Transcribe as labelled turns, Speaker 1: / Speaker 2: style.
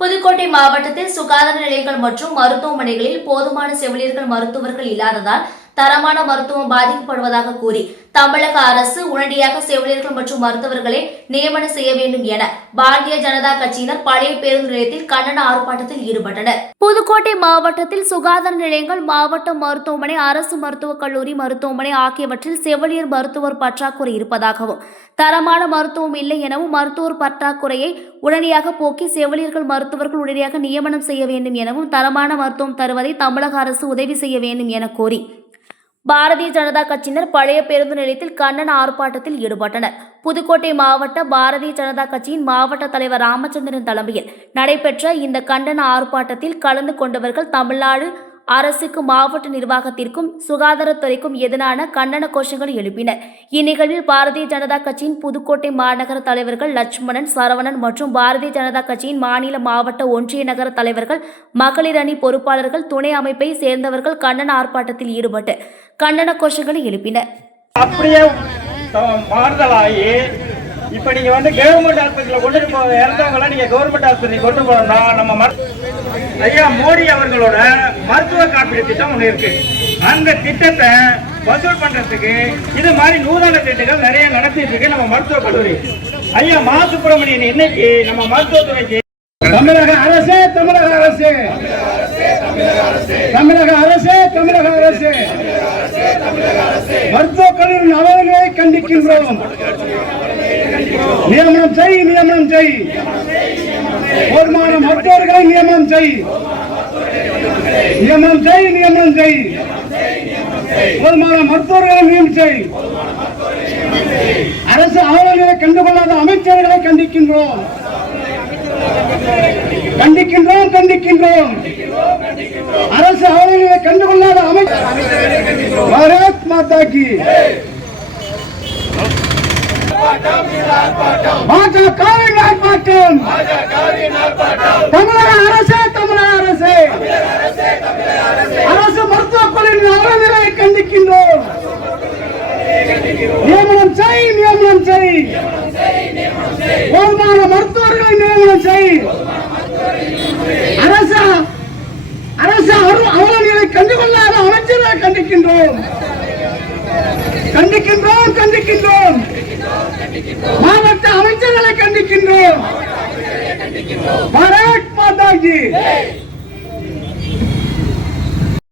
Speaker 1: புதுக்கோட்டை மாவட்டத்தில் சுகாதார நிலையங்கள் மற்றும் மருத்துவமனைகளில் போதுமான செவிலியர்கள் மருத்துவர்கள் இல்லாததால் தரமான மருத்துவம் பாதிக்கப்படுவதாக கூறி தமிழக அரசு உடனடியாக செவிலியர்கள் மற்றும் மருத்துவர்களை நியமனம் செய்ய வேண்டும் என பாரதிய ஜனதா கட்சியினர் பழைய பேருந்து நிலையத்தில் கண்டன ஆர்ப்பாட்டத்தில் ஈடுபட்டனர். புதுக்கோட்டை மாவட்டத்தில் சுகாதார நிலையங்கள் மாவட்ட மருத்துவமனை அரசு மருத்துவக் கல்லூரி மருத்துவமனை ஆகியவற்றில் செவிலியர் மருத்துவர் பற்றாக்குறை இருப்பதாகவும் தரமான மருத்துவம் இல்லை எனவும் மருத்துவர் பற்றாக்குறையை உடனடியாக போக்கி செவிலியர்கள் மருத்துவர்கள் உடனடியாக நியமனம் செய்ய வேண்டும் எனவும் தரமான மருத்துவம் தருவதை தமிழக அரசு உதவி செய்ய வேண்டும் என கோரி பாரதிய ஜனதா கட்சியினர் பழைய பேருந்து நிலையத்தில் கண்டன ஆர்ப்பாட்டத்தில் ஈடுபட்டனர். புதுக்கோட்டை மாவட்ட பாரதிய ஜனதா கட்சியின் மாவட்ட தலைவர் ராமச்சந்திரன் தலைமையில் நடைபெற்ற இந்த கண்டன ஆர்ப்பாட்டத்தில் கலந்து கொண்டவர்கள் தமிழ்நாடு அரசுக்கு மாவட்ட நிர்வாகத்திற்கும் சுகாதாரத்துறைக்கும் எதிரான கண்டன கோஷங்களை எழுப்பினர் இந்நிகழ்வில் பாரதிய ஜனதா கட்சியின் புதுக்கோட்டை மாநகர தலைவர்கள் லட்சுமணன் சரவணன் மற்றும் பாரதிய ஜனதா கட்சியின் மாநில மாவட்ட ஒன்றிய நகர தலைவர்கள் மகளிர் அணி பொறுப்பாளர்கள் துணை அமைப்பை சேர்ந்தவர்கள் கண்டன ஆர்ப்பாட்டத்தில் ஈடுபட்டு கண்டன கோஷங்களை எழுப்பினர்
Speaker 2: அப்படியே மாறுதலாகி இப்போ நீங்கள் வந்து கவர்மெண்ட் ஆஸ்பத்திரியில் கொண்டு போக இறந்தவங்களாம் நீங்கள் கவர்மெண்ட் ஆஸ்பத்திரி கொண்டு போகணும்னா நம்ம ஐயா மோடி அவர்களோட மருத்துவ காப்பீடு திட்டம் ஒன்று இருக்கு. அந்த திட்டத்தை வசூல் பண்றதுக்கு இது மாதிரி நூதன திட்டங்கள் நிறைய நடத்திட்டு இருக்கு நம்ம மருத்துவ கல்லூரி. ஐயா மா சுப்பிரமணியன் இன்னைக்கு நம்ம மருத்துவத்துறைக்கு
Speaker 3: தமிழக அரசே தமிழக அரசு. தமிழக அரசே தமிழக அரசு. மருத்துவக் கல்லூரி அவர்களை கண்டிக்கின்றோம். நியமனம் செய் நியமனம் செய். போதுமான மருத்துவர்களை நியமனம் செய். நியமனம் செய் நியமனம் செய். போதுமான மருத்துவர்களை நியமனம் செய். அரசு அவர்களை கண்டுகொள்ளாத அமைச்சர்களை கண்டிக்கின்றோம். கண்டிக்கின்றோம் கண்டிக்கின்றோம். அரசு அவர்களை கண்டுகொள்ளாத அமைச்சர் பாரத் மாதா கி பாஜகவின் ஆர்ப்பாட்டம். தமிழக அரசே தமிழக அரசே. அரசு மருத்துவக் குழுவின் அவலநிலையை கண்டிக்கின்றோம். நியமனம் செய் நியமனம் செய். போதுமான மருத்துவர்களை நியமனம் செய். அரசு அரசு அரு- அவலநிலை கண்டுகொள்ளாத கண்டிக்கின்றோம் கண்டிக்கின்றோம். மாவட்ட அமைச்சர்களை கண்டிக்கின்றோம். பாரத் மாதா கி